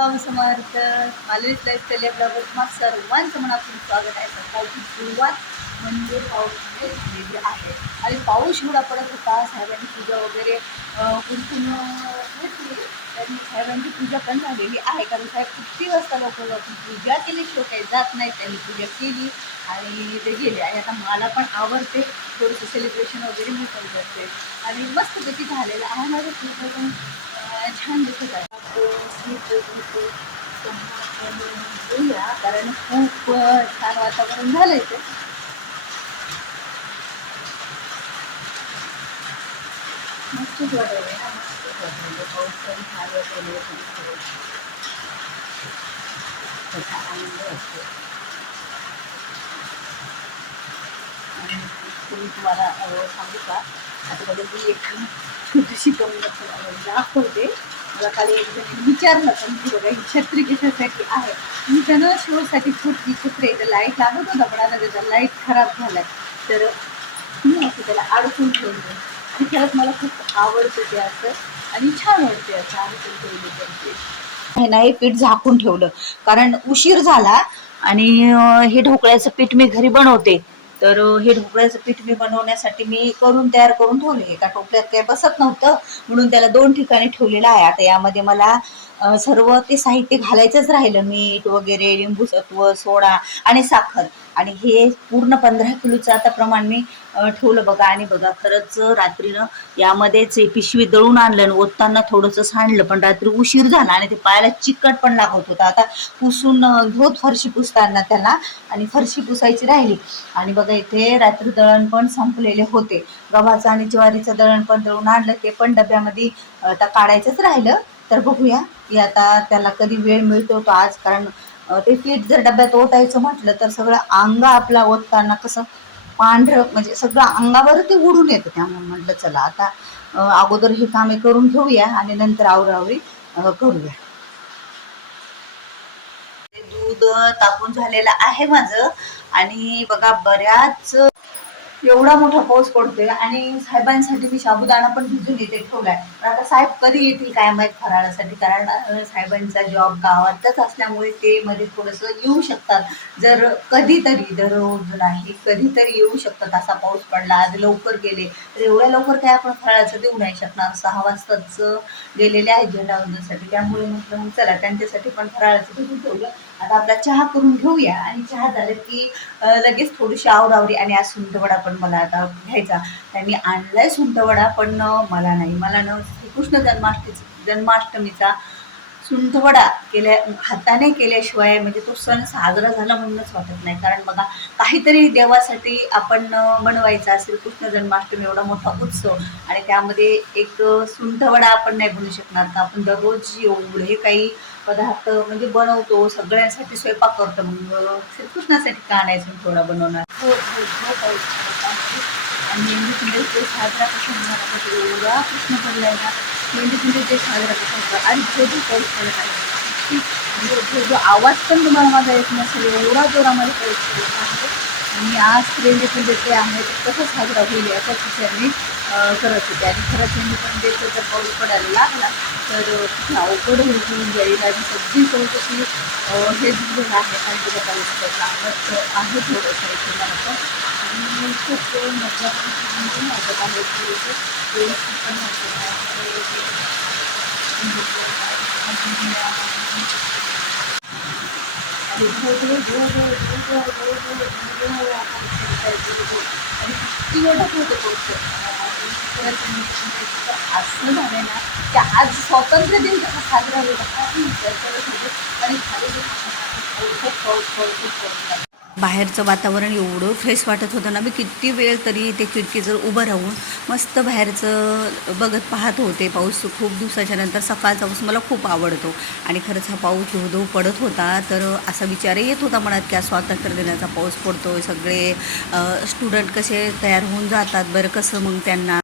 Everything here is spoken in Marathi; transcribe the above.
स्वामी समर्थ. मालवीच लाईफस्टाईल या ब्लॉगवर तुम्हाला सर्वांचं मनातून स्वागत आहे. सकाळची सुरुवात म्हणजे पाऊसमध्ये झालेली आहे. आणि पाऊस एवढा पडत होता साहेबांची पूजा वगैरे अं, कुंकून घेतली त्यांनी साहेबांची पूजा पण झालेली आहे. कारण साहेब किती वाजता लोक जाऊन पूजा केली केल्याशिवाय काही जात नाही त्यांनी पूजा केली आणि ते गेले. आणि आता मला पण आवडते. थोडंसं सेलिब्रेशन वगैरे मी पण करते. आणि मस्तपैकी झालेलं आहे. माझं पूर्ण पण छान दिसत आहे. घेऊया कारण खूप छान वातावरण झालं इथे मस्तच वाटलं ना मस्तच पाऊस पण छान त्याचा आनंद असतो आणि तुम्ही तुम्हाला सांगू का आता बघा मी एक छोटीशी कमी दाखवते काल एक विचारलं पण की बघा ही छत्री कशासाठी आहे. मी त्यानं शोसाठी छोटी छत्री इथं लाइट लागत होता पण आता त्याचा लाइट खराब झालाय. तर मी असं त्याला अडकून ठेवलं आणि खरंच मला खूप आवडतं ते असं आणि छान वाटते असं अडकून ठेवली तर ते हे नाही पीठ झाकून ठेवलं. कारण उशीर झाला आणि हे ढोकळ्याचं पीठ मी घरी बनवते. तर हे ढोकळ्याचं पीठ मी बनवण्यासाठी मी करून तयार करून ठेवले. एका टोपल्यात काही बसत नव्हतं. म्हणून त्याला दोन ठिकाणी ठेवलेलं आहे. आता यामध्ये मला सर्व ते साहित्य घालायचंच राहिलं. मीठ वगैरे लिंबू सत्व सोडा आणि साखर. आणि हे पूर्ण पंधरा किलोचं आता प्रमाण मी ठेवलं बघा. आणि बघा खरंच रात्रीनं यामध्येच पिशवी दळून आणलं आणि ओतताना थोडंसं सांडलं. पण रात्री उशीर झाला आणि ते पायाला चिकट पण लागत होतं. आता पुसून धोत घेऊत फरशी पुसताना त्याला आणि फरशी पुसायची राहिली. आणि बघा इथे रात्री दळण पण संपलेले होते. गव्हाचं आणि ज्वारीचं दळण पण दळून आणलं. ते पण डब्यामध्ये आता काढायचंच राहिलं. तर बघूया की आता त्याला कधी वेळ मिळतो तो आज कारण ते पीठ जर डब्यात ओतायचं म्हटलं तर सगळं अंग आपला ओतताना कसं पांढरं म्हणजे सगळं अंगावर ते उडून येतं. त्यामुळे म्हटलं चला आता अगोदर हे कामे करून घेऊया आणि नंतर आवरावरी करूया. ते दूध तापून झालेलं आहे माझं आणि बघा बऱ्याच एवढा मोठा पाऊस पडतोय. आणि साहेबांसाठी मी साबुदाणा पण भिजून इथे ठेवलाय. पण आता साहेब कधी येतील काय माहीत फराळासाठी? कारण साहेबांचा जॉब गावातच असल्यामुळे ते मध्ये थोडंसं येऊ शकतात. जर कधीतरी दररोज नाही कधीतरी येऊ शकतात. असा पाऊस पडला आज लवकर गेले तर एवढ्या लवकर काय आपण फराळाचं देऊ नाही शकणार? सहा वाजताच गेलेले आहेत झेंडावंदनसाठी त्यामुळे म्हटलं मग चला त्यांच्यासाठी पण फराळाचं देऊन ठेवलं आता आपला चहा करून घेऊया. आणि चहा झालं की लगेच थोडीशी आवरावरी आणि आज सुंठवडा पण मला आता घ्यायचा. त्यांनी आणलाय सुंठवडा पण मला नाही. मला न श्रीकृष्ण जन्माष्टमी जन्माष्टमीचा सुंठवडा केल्या हाताने केल्याशिवाय म्हणजे तो सण साजरा झाला म्हणूनच वाटत नाही. कारण बघा काहीतरी देवासाठी आपण बनवायचा असेल कृष्ण जन्माष्टमी एवढा मोठा उत्सव आणि त्यामध्ये एक सुंठवडा आपण नाही बनवू शकणार तर आपण दररोज एवढे काही पदार्थ म्हणजे बनवतो सगळ्यांसाठी स्वयंपाक करतो मग श्रीकृष्णासाठी का नाही सुंठवडा बनवणार? हो, हो, हो, हो आणि नेहमी साजरा कसा होणार एवढा कृष्ण पडलाय ना म्हणजे पिंडी ते साजरा कसा होणार आणि जो जो पाऊस पडत आहे जो म्हणजे जो जो आवाज पण तुम्हाला माझा येत नसेल एवढा जोरामध्ये पाऊस पडत आहे. आणि आज मेंढी पिंडी ते आहे ते कसं साजरा होईल याचा विचार मी करत होते. आणि खरंच पण देतो जर पाऊस पडायला लागला तर खूप अवघड होईल होऊन जाईल. आणि सगळी चौकशी अं, हे दिसलेलं आहे. आणि त्याचा पाऊस पडला आहे थोडंसं इथे मला पण. आणि खूप मजा पण छान पण वाटत आहे थोडंसं व्यवस्थित पण वाटत आणि किती मोठा होतो असं झालं ना की आज स्वातंत्र्य दिन कसा साजरा होईल हा मी विचार करत होते आणि खाली खूप पाऊस पाऊस खूप पाऊस झाला. बाहेरचं वातावरण एवढं फ्रेश वाटत होतं ना मी किती वेळ तरी ते खिडकीजवळ उभं राहून मस्त बाहेरचं बघत पाहत होते. पाऊस खूप दिवसाच्या नंतर सकाळचा पाऊस मला खूप आवडतो. आणि खरंच हा पाऊस धोधो पडत होता तर असा विचार येत होता मनात की स्वातंत्र्य दिनाचा पाऊस पडतो सगळे स्टुडंट कसे तयार होऊन जातात बरं कसं मग त्यांना?